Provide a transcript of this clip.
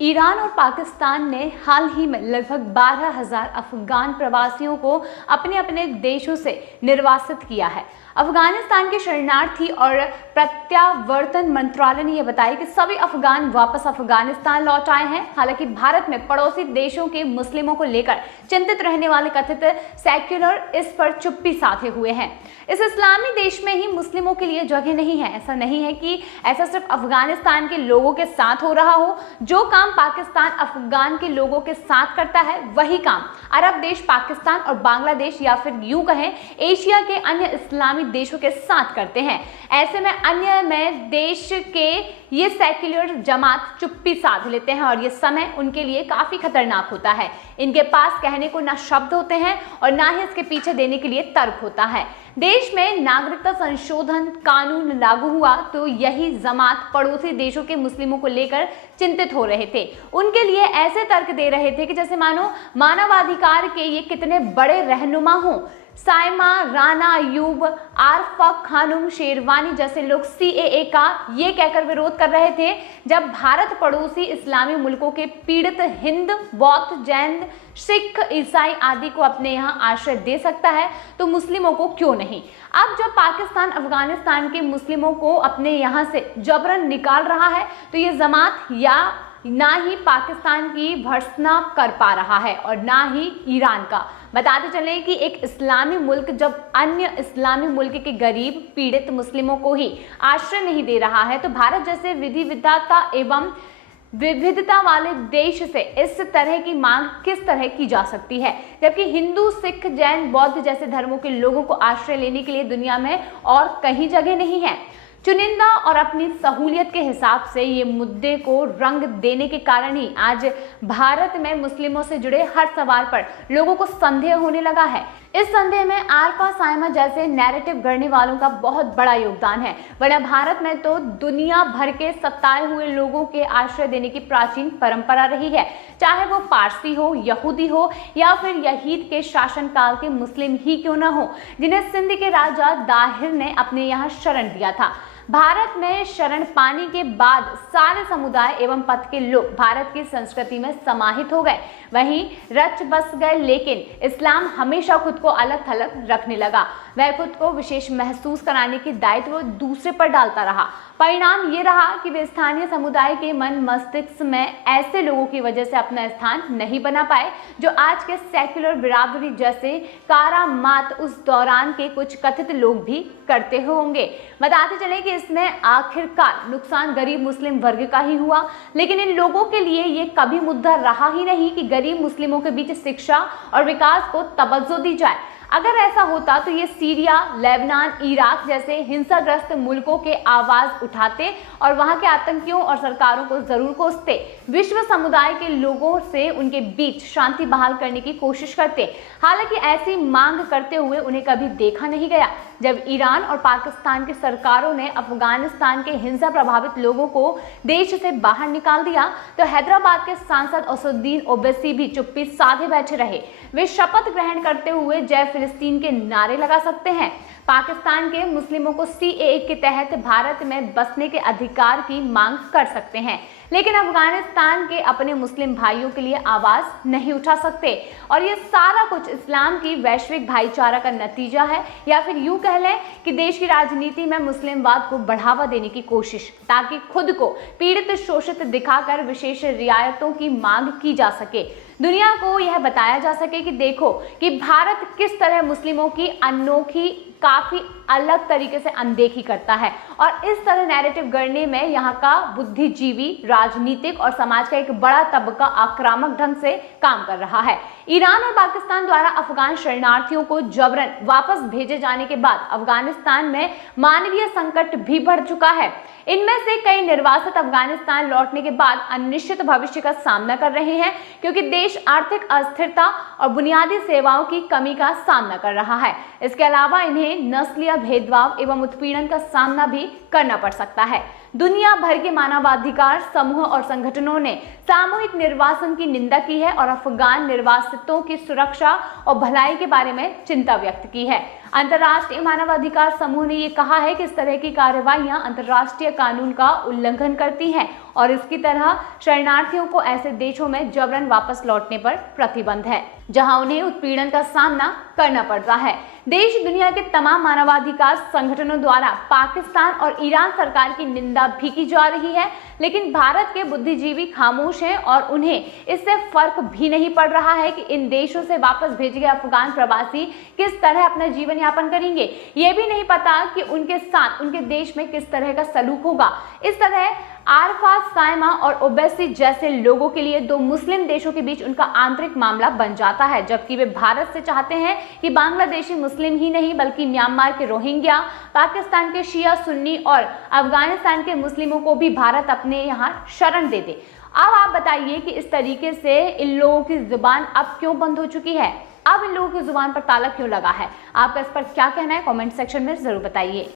Iran और पाकिस्तान ने हाल ही में लगभग 12,000 अफगान प्रवासियों को अपने अपने देशों से निर्वासित किया है। अफगानिस्तान के शरणार्थी और प्रत्यावर्तन मंत्रालय ने यह बताया कि सभी अफगान वापस अफगानिस्तान लौट आए हैं। हालांकि भारत में पड़ोसी देशों के मुस्लिमों को लेकर चिंतित रहने वाले कथित सेक्युलर इस पर चुप्पी साधे हुए हैं। इस इस्लामी देश में ही मुस्लिमों के लिए जगह नहीं है। ऐसा नहीं है कि ऐसा सिर्फ अफगानिस्तान के लोगों के साथ हो रहा हो। जो काम पाकिस्तान अफगान के लोगों के साथ करता है वही काम अरब देश पाकिस्तान और बांग्लादेश या फिर यूं कहें एशिया के अन्य इस्लामी देशों के साथ करते हैं। ऐसे में अन्य में देश के ये सेक्युलर जमात चुप्पी साध लेते हैं और ये समय उनके लिए काफी खतरनाक होता है। इनके पास कहने को ना शब्द होते हैं और ना ही इसके पीछे देने के लिए तर्क होता है। देश में नागरिकता संशोधन कानून लागू हुआ तो यही जमात पड़ोसी देशों के मुस्लिमों को लेकर चिंतित हो रहे थे। उनके लिए ऐसे तर्क दे रहे थे कि जैसे मानो मानवाधिकार के ये कितने बड़े रहनुमा हों। साइमा राना अयूब आरफक खानुम शेरवानी जैसे लोग सीएए का ये कहकर विरोध कर रहे थे, जब भारत पड़ोसी इस्लामी मुल्कों के पीड़ित हिंद बौद्ध जैन सिख ईसाई आदि को अपने यहाँ आश्रय दे सकता है तो मुस्लिमों को क्यों नहीं। अब जब पाकिस्तान अफगानिस्तान के मुस्लिमों को अपने यहाँ से जबरन निकाल रहा है तो ये जमात या ना ही पाकिस्तान की भर्त्सना कर पा रहा है और ना ही ईरान का। बताते चलें कि एक इस्लामी मुल्क जब अन्य इस्लामी मुल्क के गरीब पीड़ित मुस्लिमों को ही आश्रय नहीं दे रहा है तो भारत जैसे विविधता एवं विविधता वाले देश से इस तरह की मांग किस तरह की जा सकती है, जबकि हिंदू सिख जैन बौद्ध जैसे धर्मों के लोगों को आश्रय लेने के लिए दुनिया में और कहीं जगह नहीं है। चुनिंदा और अपनी सहूलियत के हिसाब से ये मुद्दे को रंग देने के कारण ही आज भारत में मुस्लिमों से जुड़े हर सवाल पर लोगों को संदेह होने लगा है। इस संदेह में आरफा साइमा जैसे नैरेटिव गढ़ने वालों का बहुत बड़ा योगदान है, वरना भारत में तो दुनिया भर के सताए हुए लोगों के आश्रय देने की प्राचीन परंपरा रही है, चाहे वो पारसी हो, यहूदी हो या फिर यहीद के शासनकाल के मुस्लिम ही क्यों न हो, जिन्हें सिंध के राजा दाहिर ने अपने यहाँ शरण दिया था। भारत में शरण पाने के बाद सारे समुदाय एवं पथ के लोग भारत की संस्कृति में समाहित हो गए, वहीं रच बस गए। लेकिन इस्लाम हमेशा खुद को अलग थलग रखने लगा। वह खुद को विशेष महसूस कराने की दायित्व दूसरे पर डालता रहा। परिणाम ये रहा कि वे स्थानीय समुदाय के मन मस्तिष्क में ऐसे लोगों की वजह से अपना स्थान नहीं बना पाए जो आज के सेक्युलर बिरादरी जैसे कारामात उस दौरान के कुछ कथित लोग भी करते होंगे। बताते चले कि इसमें आखिरकार नुकसान गरीब मुस्लिम वर्ग का ही हुआ, लेकिन इन लोगों के लिए ये कभी मुद्दा रहा ही नहीं कि गरीब मुस्लिमों के बीच शिक्षा और विकास को तवज्जो दी जाए। अगर ऐसा होता तो ये सीरिया, लेबनान, इराक जैसे हिंसाग्रस्त मुल्कों के आवाज उठाते और वहां के आतंकियों और सरकारों को जरूर कोसते। विश्व समुदाय के लोगों से उनके बीच शांति बहाल करने की कोशिश करते। हालांकि ऐसी मांग करते हुए उन्हें कभी देखा नहीं गया। जब ईरान और पाकिस्तान की सरकारों ने अफगानिस्तान के हिंसा प्रभावित लोगों को देश से बाहर निकाल दिया तो हैदराबाद के सांसद असदुद्दीन ओवैसी भी चुप्पी साधे बैठे रहे। वे शपथ ग्रहण करते हुए जय फिलिस्तीन के नारे लगा सकते हैं, पाकिस्तान के मुस्लिमों को सीएए के तहत भारत में बसने के अधिकार की मांग कर सकते हैं, लेकिन अफगानिस्तान के अपने मुस्लिम भाइयों के लिए आवाज नहीं उठा सकते। और ये सारा कुछ इस्लाम की वैश्विक भाईचारा का नतीजा है, या फिर यूं कह लें कि देश की राजनीति में मुस्लिमवाद को बढ़ावा देने की कोशिश, ताकि खुद को पीड़ित शोषित दिखाकर विशेष रियायतों की मांग की जा सके। दुनिया को यह बताया जा सके कि देखो कि भारत किस तरह मुस्लिमों की अनोखी काफी अलग तरीके से अनदेखी करता है और इस तरह नैरेटिव गढ़ने में यहाँ का बुद्धिजीवी, राजनीतिक और समाज का एक बड़ा तबका आक्रामक ढंग से काम कर रहा है। ईरान और पाकिस्तान द्वारा अफगान शरणार्थियों को जबरन वापस भेजे जाने के बाद अफगानिस्तान में मानवीय संकट भी बढ़ चुका है। इनमें से कई निर्वासित अफगानिस्तान लौटने के बाद अनिश्चित भविष्य का सामना कर रहे हैं, क्योंकि देश आर्थिक अस्थिरता और बुनियादी सेवाओं की कमी का सामना कर रहा है। इसके अलावा इन्हें नस्लीय भेदभाव एवं उत्पीड़न का सामना भी करना पड़ सकता है। दुनिया भर के मानवाधिकार समूह और संगठनों ने सामूहिक निर्वासन की निंदा की है और अफगान निर्वासितों की सुरक्षा और भलाई के बारे में चिंता व्यक्त की है। अंतर्राष्ट्रीय मानवाधिकार समूह ने ये कहा है कि इस तरह की कार्रवाइयां अंतर्राष्ट्रीय कानून का उल्लंघन करती हैं और इसकी तरह शरणार्थियों को ऐसे देशों में जबरन वापस लौटने पर प्रतिबंध है जहां उन्हें उत्पीड़न का सामना करना पड़ रहा है। देश दुनिया के तमाम मानवाधिकार संगठनों द्वारा पाकिस्तान और ईरान सरकार की निंदा भी की जा रही है, लेकिन भारत के बुद्धिजीवी खामोश हैं और उन्हें इससे फर्क भी नहीं पड़ रहा है कि इन देशों से वापस भेजे गए अफगान प्रवासी किस तरह अपना जीवन यापन करेंगे। ये भी नहीं पता कि उनके साथ उनके देश में किस तरह का सलूक होगा। इस तरह आरफात, साइमा और ओवैसी जैसे लोगों के लिए दो मुस्लिम देशों के बीच उनका आंतरिक मामला बन जाता है, जबकि वे भारत से चाहते हैं कि बांग्लादेशी मुस्लिम ही नहीं बल्कि म्यांमार के रोहिंग्या, पाकिस्तान के शिया सुन्नी और अफगानिस्तान के मुस्लिमों को भी भारत अपने यहाँ शरण दे दे। अब आप बताइए कि इस तरीके से इन लोगों की जुबान अब क्यों बंद हो चुकी है, अब इन लोगों की जुबान पर ताला क्यों लगा है। आपका इस पर क्या कहना है, कमेंट सेक्शन में जरूर बताइए।